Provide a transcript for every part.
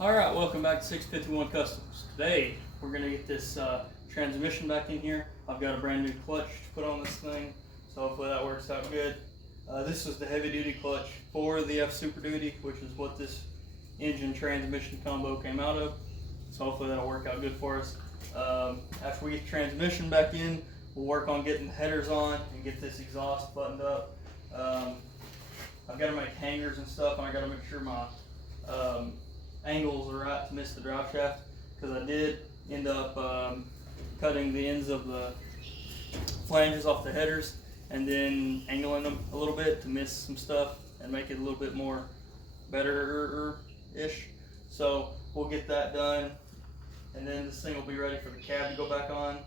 Alright, welcome back to 651 Customs. Today we're going to get this transmission back in here. I've got a brand new clutch to put on this thing, so hopefully that works out good. This was the heavy duty clutch for the F Super Duty, which is what this engine transmission combo came out of. So hopefully that'll work out good for us. After we get the transmission back in, we'll work on getting the headers on and get this exhaust buttoned up. I've got to make hangers and stuff, and I got to make sure my angles are right to miss the drive shaft, because I did end up cutting the ends of the flanges off the headers and then angling them a little bit to miss some stuff and make it a little bit more better-ish. So we'll get that done, and then this thing will be ready for the cab to go back on.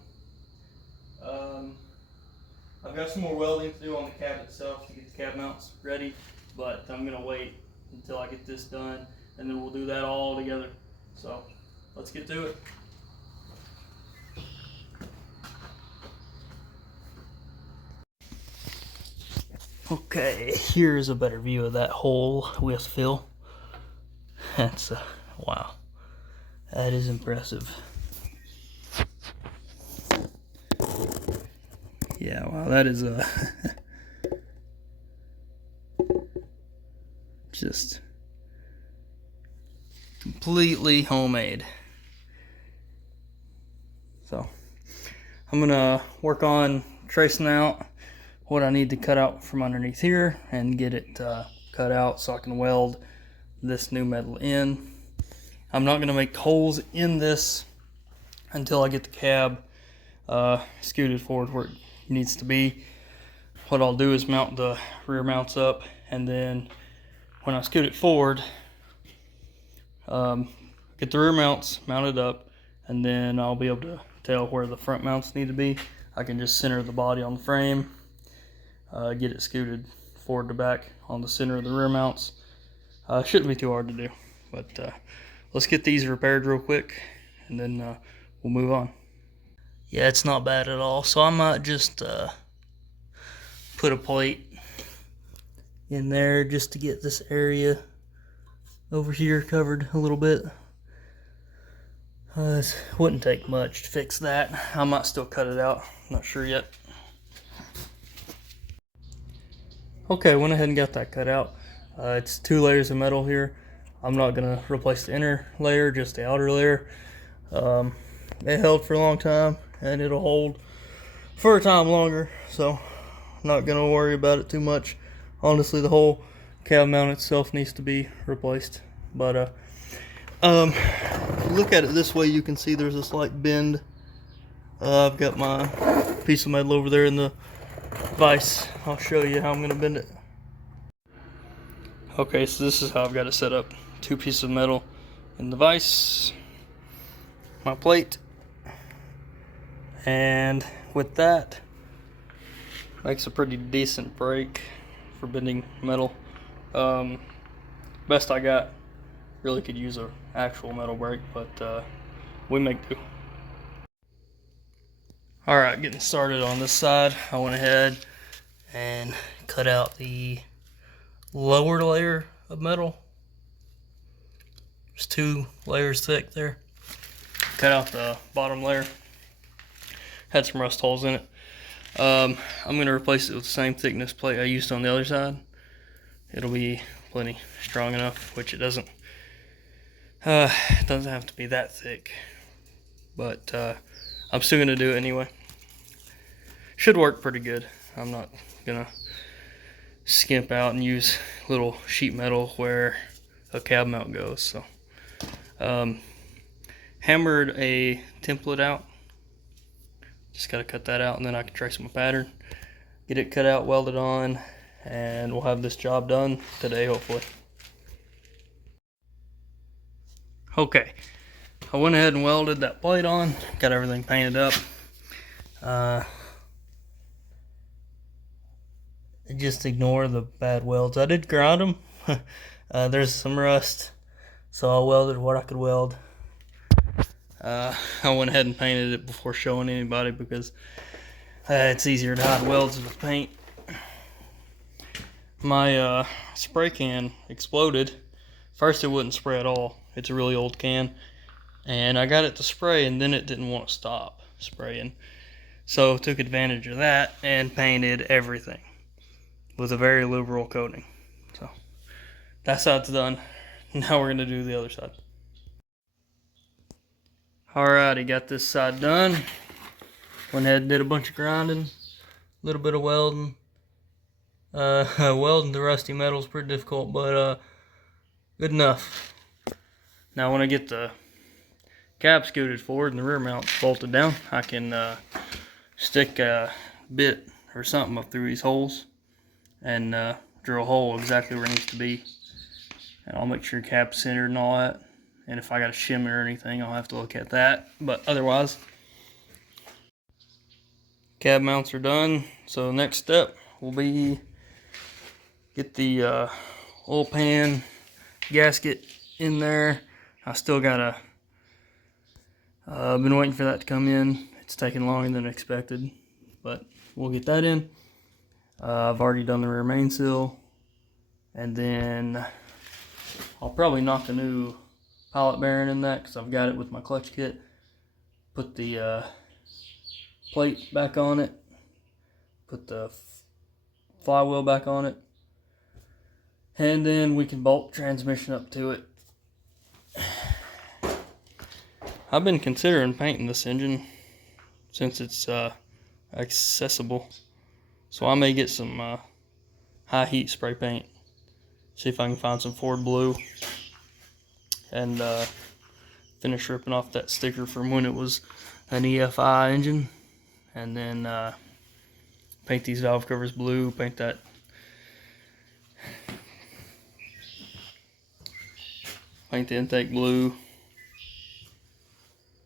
I've got some more welding to do on the cab itself to get the cab mounts ready, but I'm going to wait until I get this done, and then we'll do that all together. So let's get to it. Okay, here's a better view of that hole with fill. That's wow, that is impressive. Yeah, wow, that is just completely homemade. So I'm gonna work on tracing out what I need to cut out from underneath here and get it cut out so I can weld this new metal in. I'm not gonna make holes in this until I get the cab scooted forward where it needs to be. What I'll do is mount the rear mounts up, and then when I scoot it forward, get the rear mounts mounted up, and then I'll be able to tell where the front mounts need to be. I can just center the body on the frame, get it scooted forward to back on the center of the rear mounts. Shouldn't be too hard to do, but let's get these repaired real quick, and then we'll move on. Yeah, it's not bad at all. So I might just put a plate in there just to get this area over here covered a little bit. It wouldn't take much to fix that. I might still cut it out, not sure yet. Okay, went ahead and got that cut out. It's 2 layers of metal here. I'm not gonna replace the inner layer, just the outer layer. It held for a long time, and it'll hold for a time longer, so I'm not gonna worry about it too much. Honestly, the whole cab mount itself needs to be replaced, but look at it this way, you can see there's a slight bend. I've got my piece of metal over there in the vise. I'll show you how I'm gonna bend it. Okay, so this is how I've got it set up. 2 pieces of metal in the vise, my plate, and with that, makes a pretty decent break for bending metal. Best I got. Really could use an actual metal brake, but we make do. Alright, getting started on this side. I went ahead and cut out the lower layer of metal. There's 2 layers thick there. Cut out the bottom layer. Had some rust holes in it. I'm going to replace it with the same thickness plate I used on the other side. It'll be plenty strong enough, which it doesn't. It doesn't have to be that thick, but I'm still going to do it anyway. Should work pretty good. I'm not going to skimp out and use little sheet metal where a cab mount goes. So hammered a template out. Just got to cut that out, and then I can trace my pattern, get it cut out, welded on, and we'll have this job done today, hopefully. Okay, I went ahead and welded that plate on, got everything painted up. Just ignore the bad welds. I did grind them. There's some rust, so I welded what I could weld. I went ahead and painted it before showing anybody, because it's easier to hide welds with paint. My spray can exploded. First it wouldn't spray at all, It's a really old can, and I got it to spray, and then it didn't want to stop spraying. So took advantage of that and painted everything with a very liberal coating. So that side's done. Now we're gonna do the other side. Alrighty, got this side done. Went ahead and did a bunch of grinding, a little bit of welding. Welding the rusty metal is pretty difficult, but good enough. Now when I get the cab scooted forward and the rear mount bolted down, I can stick a bit or something up through these holes and drill a hole exactly where it needs to be. And I'll make sure the cab's centered and all that. And if I got a shimmy or anything, I'll have to look at that. But otherwise, cab mounts are done. So the next step will be get the oil pan gasket in there. I still gotta, been waiting for that to come in. It's taking longer than expected, but we'll get that in. I've already done the rear main seal, and then I'll probably knock a new pilot bearing in that because I've got it with my clutch kit. Put the plate back on it, put the flywheel back on it, and then we can bolt transmission up to it. I've been considering painting this engine since it's accessible, so I may get some high heat spray paint, see if I can find some Ford blue, and finish ripping off that sticker from when it was an EFI engine, and then paint these valve covers blue, paint the intake blue.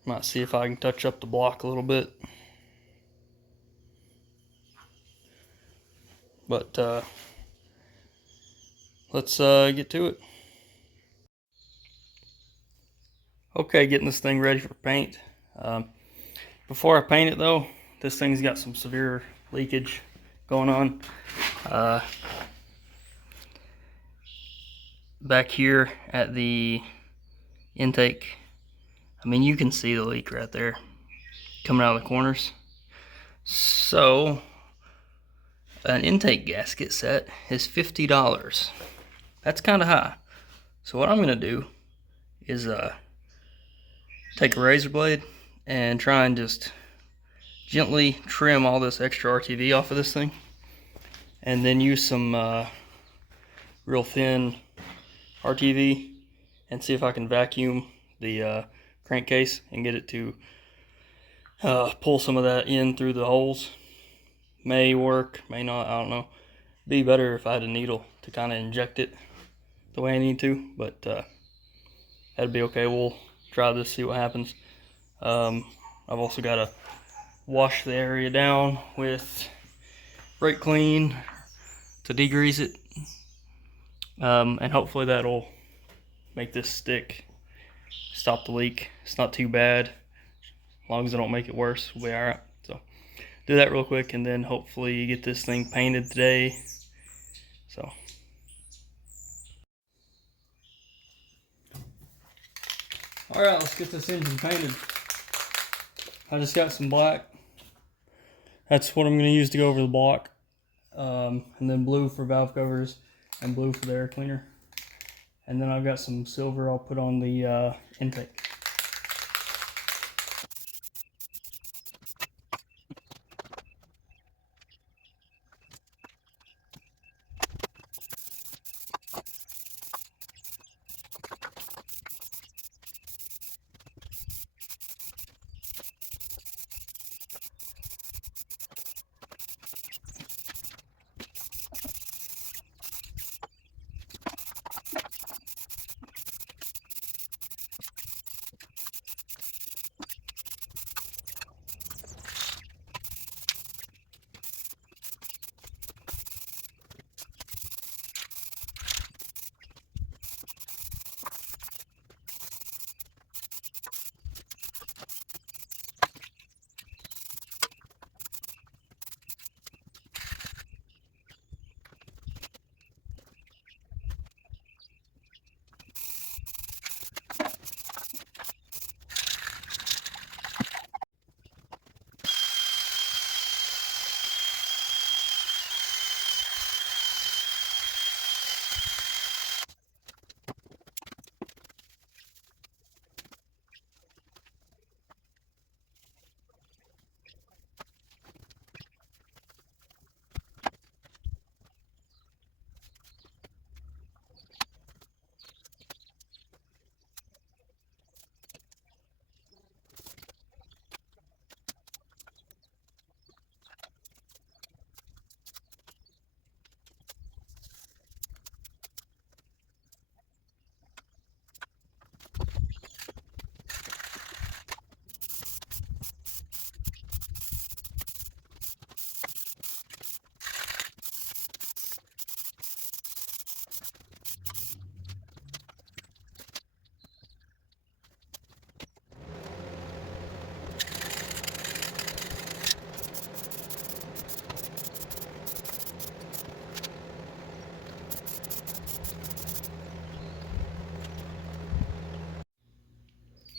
Might see if I can touch up the block a little bit. But let's get to it. Okay, getting this thing ready for paint. Before I paint it though, this thing's got some severe leakage going on. Back here at the intake, I mean, you can see the leak right there coming out of the corners. So an intake gasket set is $50. That's kind of high. So what I'm gonna do is take a razor blade and try and just gently trim all this extra RTV off of this thing, and then use some real thin RTV and see if I can vacuum the crankcase and get it to pull some of that in through the holes. May work, may not, I don't know. Be better if I had a needle to kind of inject it the way I need to, but that'd be okay. We'll try this, see what happens. I've also got to wash the area down with brake clean to degrease it, and hopefully that'll make this stick, stop the leak. It's not too bad, as long as I don't make it worse, we'll be all right. So do that real quick, and then hopefully get this thing painted today. So all right, let's get this engine painted. I just got some black. That's what I'm going to use to go over the block, and then blue for valve covers and blue for the air cleaner. And then I've got some silver I'll put on the intake.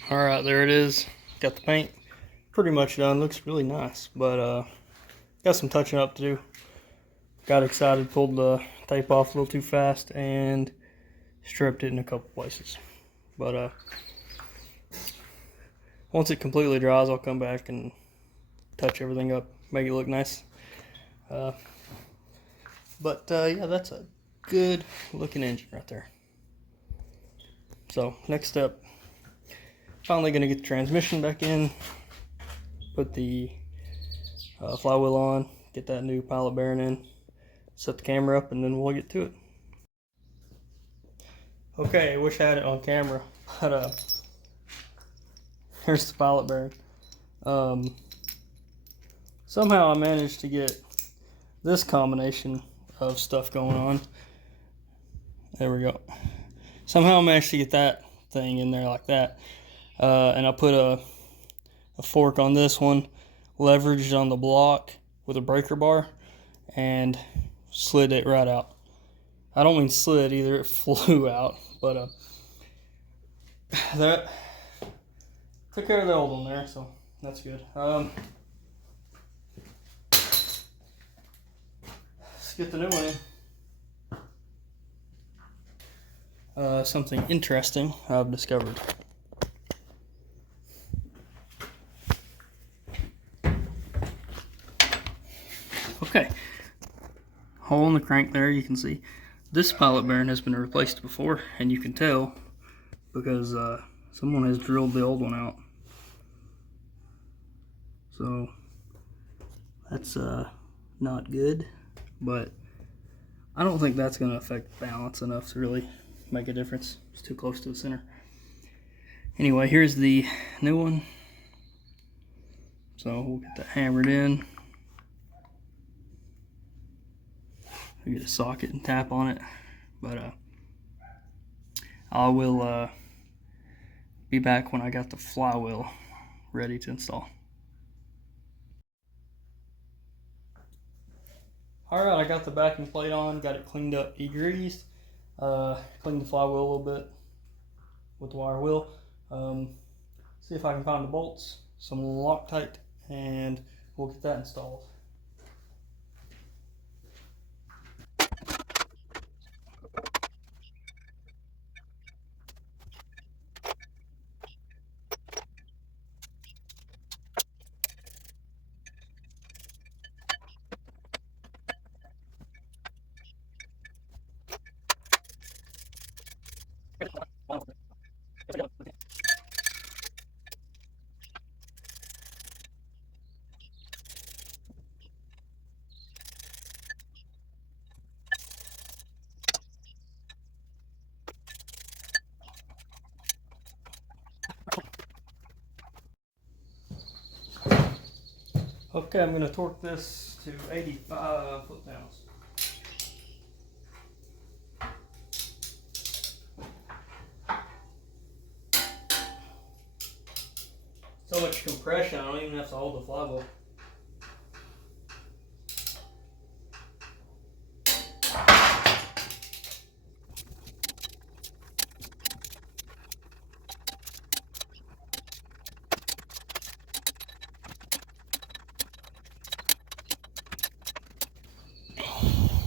All right, there it is. Got the paint pretty much done. Looks really nice, but got some touching up to do. Got excited, pulled the tape off a little too fast, and stripped it in a couple places. But once it completely dries, I'll come back and touch everything up, make it look nice. Yeah, that's a good looking engine right there. So next step, finally gonna get the transmission back in, put the flywheel on, get that new pilot bearing in, set the camera up, and then we'll get to it. Okay, I wish I had it on camera, but here's the pilot bearing. Somehow I managed to get this combination of stuff going on. There we go. Somehow I managed to get that thing in there like that. And I put a fork on this one, leveraged on the block with a breaker bar, and slid it right out. I don't mean slid either, it flew out, but that took care of the old one there, so that's good. Let's get the new one in. Something interesting I've discovered. Okay, hole in the crank there, you can see this pilot bearing has been replaced before, and you can tell because someone has drilled the old one out. So that's not good, but I don't think that's going to affect balance enough to really make a difference. It's too close to the center. Anyway, here's the new one. So we'll get that hammered in. We get a socket and tap on it, but I will be back when I got the flywheel ready to install. Alright, I got the backing plate on, got it cleaned up, degreased, cleaned the flywheel a little bit with the wire wheel. See if I can find the bolts, some Loctite, and we'll get that installed. Okay, I'm going to torque this to 85 foot-pounds. So much compression, I don't even have to hold the flywheel.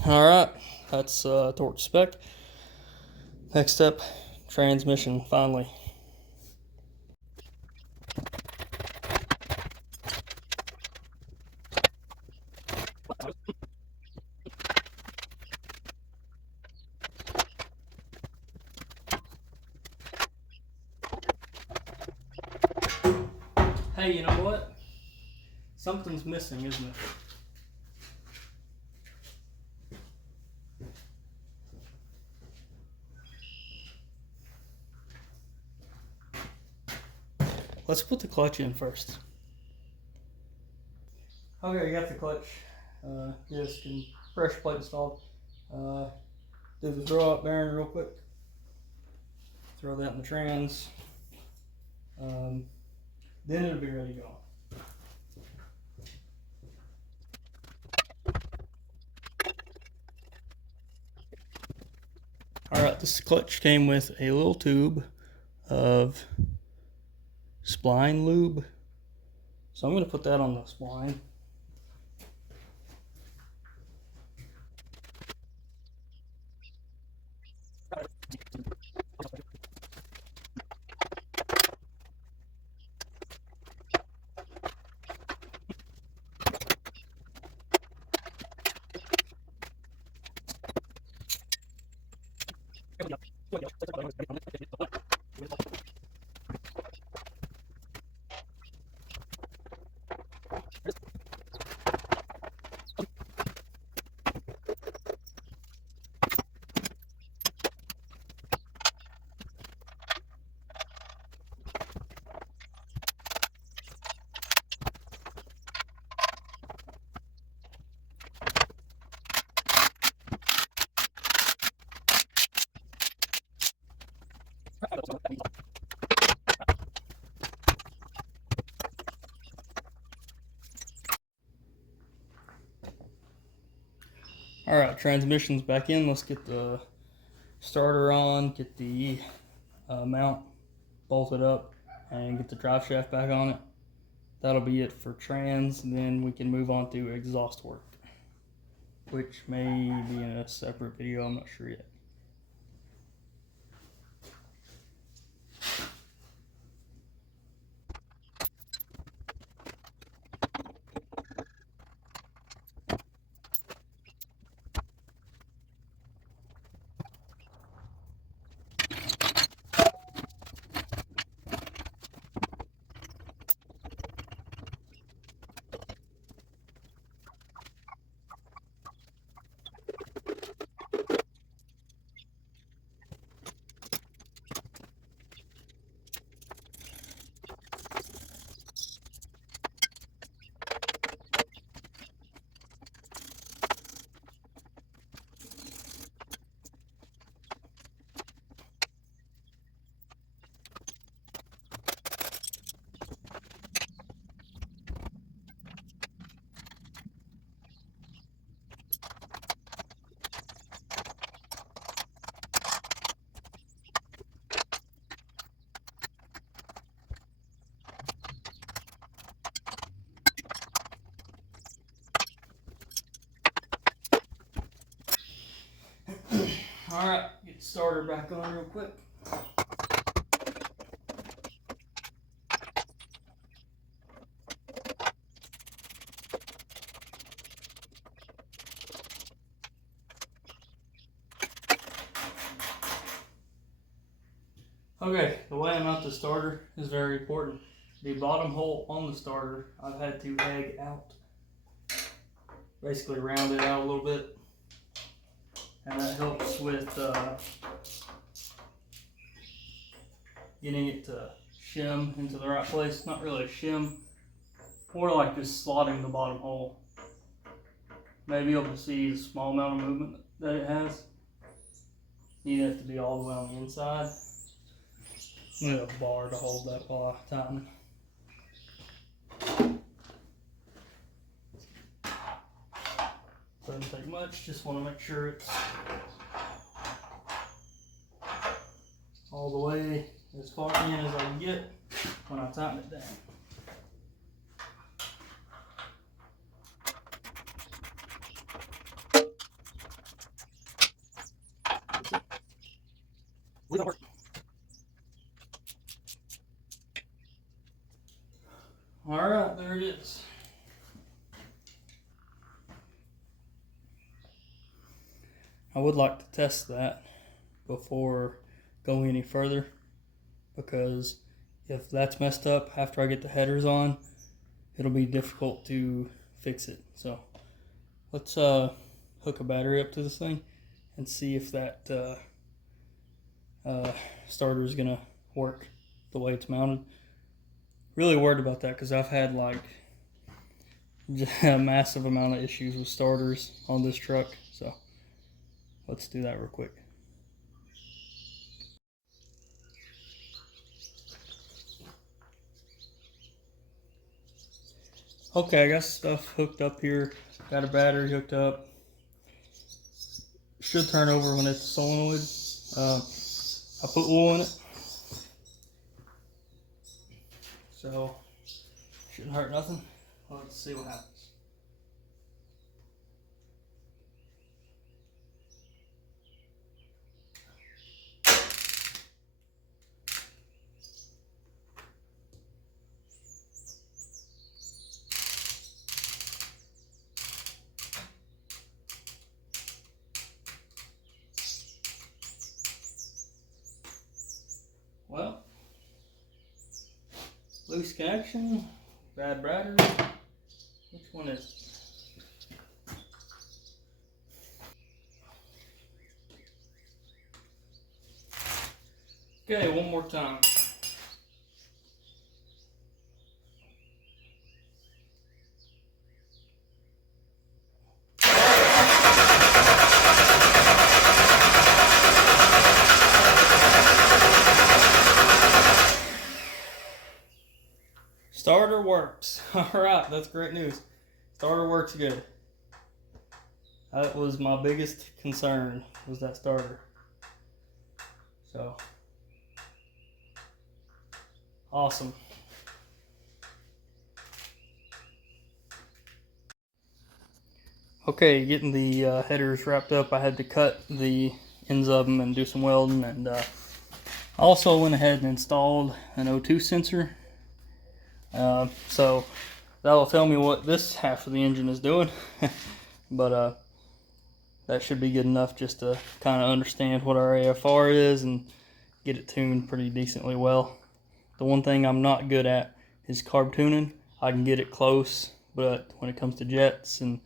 Alright, that's torque spec. Next step, transmission, finally. Hey, you know what? Something's missing, isn't it? Let's put the clutch in first. Okay, I got the clutch disc and pressure plate installed. Do the throw out bearing real quick. Throw that in the trans. Then it'll be ready to go. Alright, this clutch came with a little tube of spline lube. So I'm going to put that on the spline. All right, transmission's back in. Let's get the starter on, get the mount bolted up, and get the drive shaft back on it. That'll be it for trans, and then we can move on to exhaust work, which may be in a separate video, I'm not sure yet. All right, get the starter back on real quick. Okay, the way I mount the starter is very important. The bottom hole on the starter, I've had to egg out. Basically round it out a little bit. And that helps with getting it to shim into the right place. Not really a shim, more like just slotting the bottom hole. Maybe able to see the small amount of movement that it has. Need it to be all the way on the inside. I need a bar to hold that while I tighten. Doesn't take much, just want to make sure it's all the way as far in as I can get when I tighten it down. All right, there it is. I would like to test that before going any further, because if that's messed up after I get the headers on, it'll be difficult to fix it. So let's hook a battery up to this thing and see if that starter is gonna work the way it's mounted. Really worried about that because I've had like a massive amount of issues with starters on this truck. So let's do that real quick. Okay, I got stuff hooked up here. Got a battery hooked up. Should turn over when it's solenoid. I put oil in it. so shouldn't hurt nothing. Let's see what happens. Well, loose connection, bad battery. Which one is it? Okay, one more time. Starter works. Alright, that's great news. Starter works good. That was my biggest concern, was that starter. So, awesome. Okay, getting the headers wrapped up, I had to cut the ends of them and do some welding, and I also went ahead and installed an O2 sensor. So that'll tell me what this half of the engine is doing. But that should be good enough just to kind of understand what our AFR is and get it tuned pretty decently well. The one thing I'm not good at is carb tuning. I can get it close, but when it comes to jets and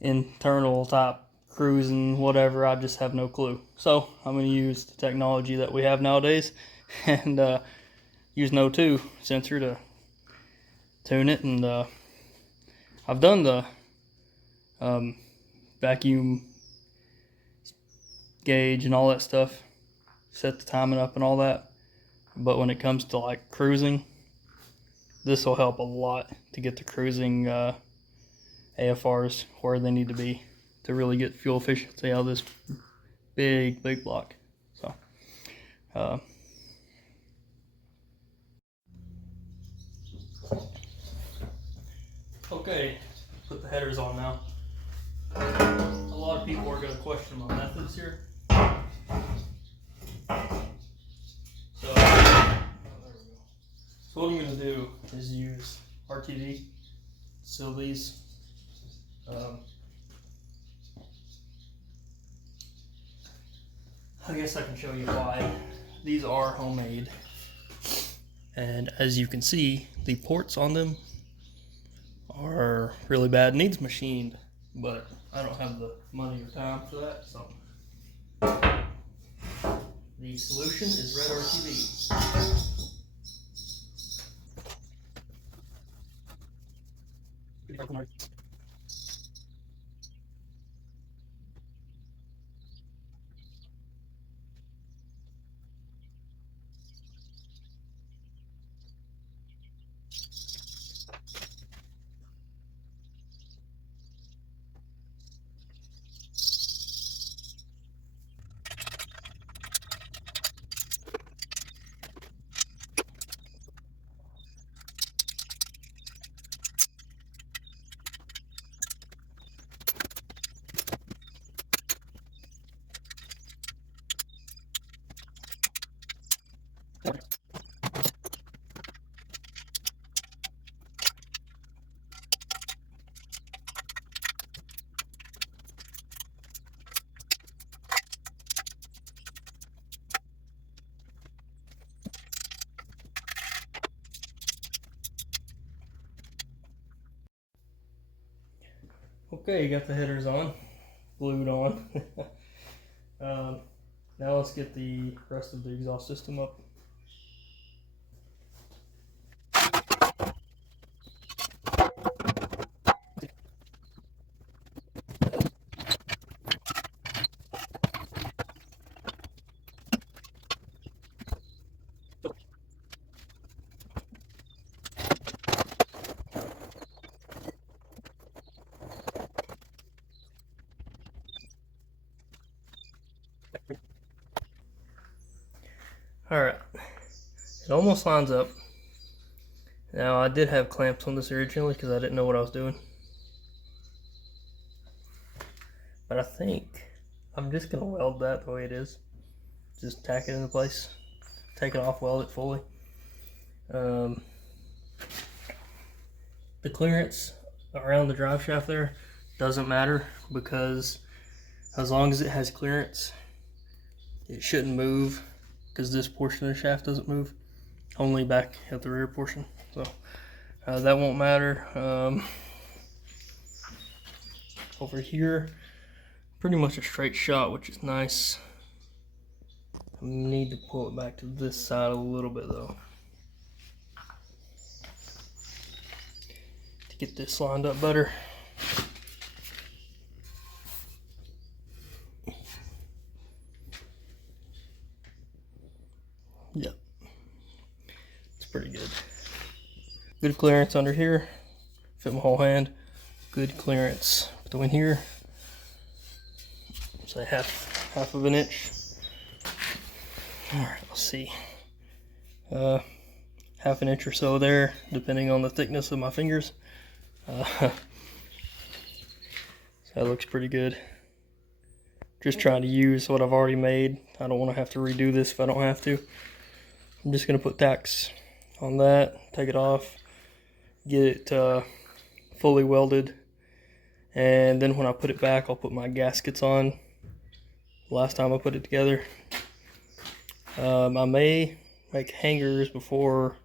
internal type cruising, whatever, I just have no clue. So I'm going to use the technology that we have nowadays and use an O2 sensor to tune it. And I've done the vacuum gauge and all that stuff, set the timing up and all that, but when it comes to like cruising, this will help a lot to get the cruising AFRs where they need to be to really get fuel efficiency out of this big block. So okay, put the headers on now. A lot of people are going to question my methods here. So, there we go. So what I'm going to do is use RTV, seal these. I guess I can show you why. These are homemade, and as you can see, the ports on them are really bad. Needs machined, but I don't have the money or time for that. So the solution is red RTV. Okay, you got the headers on, glued on. Now let's get the rest of the exhaust system up. All right, it almost lines up. Now I did have clamps on this originally because I didn't know what I was doing. But I think I'm just going to weld that the way it is. Just tack it into place. Take it off, weld it fully. The clearance around the drive shaft there doesn't matter, because as long as it has clearance, it shouldn't move, because this portion of the shaft doesn't move, only back at the rear portion. So that won't matter. Over here, pretty much a straight shot, which is nice. I need to pull it back to this side a little bit though, to get this lined up better. Yep, it's pretty good. Good clearance under here, fit my whole hand. Good clearance between here, say half of an inch. All right, let's see, half an inch or so there, depending on the thickness of my fingers. So that looks pretty good. Just trying to use what I've already made. I don't want to have to redo this if I don't have to. I'm just going to put tacks on that, take it off, get it fully welded, and then when I put it back, I'll put my gaskets on. Last time I put it together, I may make hangers before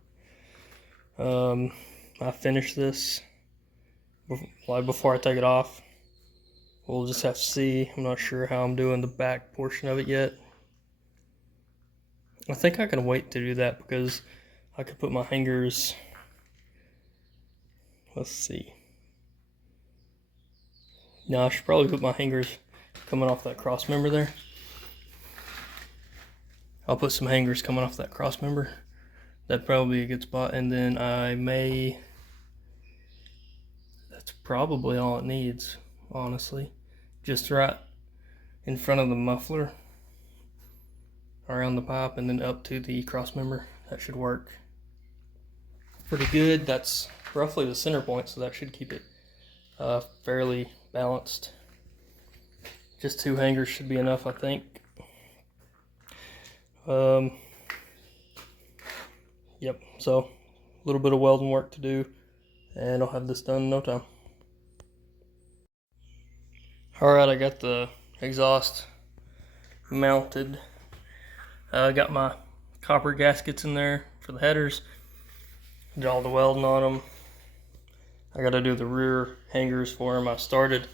I finish this, before I take it off. We'll just have to see. I'm not sure how I'm doing the back portion of it yet. I think I can wait to do that because I could put my hangers, let's see. No, I should probably put my hangers coming off that cross member there. I'll put some hangers coming off that cross member. That'd probably be a good spot. And then I may, that's probably all it needs, honestly. Just right in front of the muffler, around the pipe, and then up to the cross member. That should work pretty good. That's roughly the center point, so that should keep it fairly balanced. Just 2 hangers should be enough, I think. Yep, so a little bit of welding work to do, and I'll have this done in no time. Alright, I got the exhaust mounted. I got my copper gaskets in there for the headers. Did all the welding on them. I got to do the rear hangers for them. I started.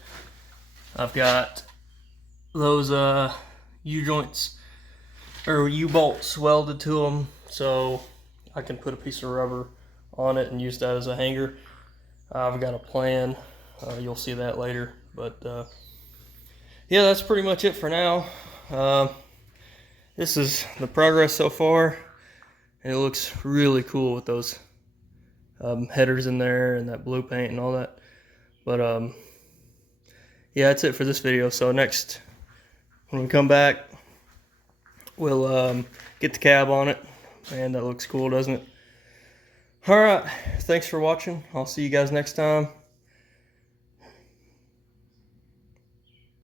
I've got those U-joints or U-bolts welded to them, so I can put a piece of rubber on it and use that as a hanger. I've got a plan. You'll see that later, but yeah, that's pretty much it for now. This is the progress so far, and it looks really cool with those headers in there and that blue paint and all that. But yeah, that's it for this video. So next, when we come back, we'll get the cab on it, and that looks cool, doesn't it? All right, thanks for watching. I'll see you guys next time.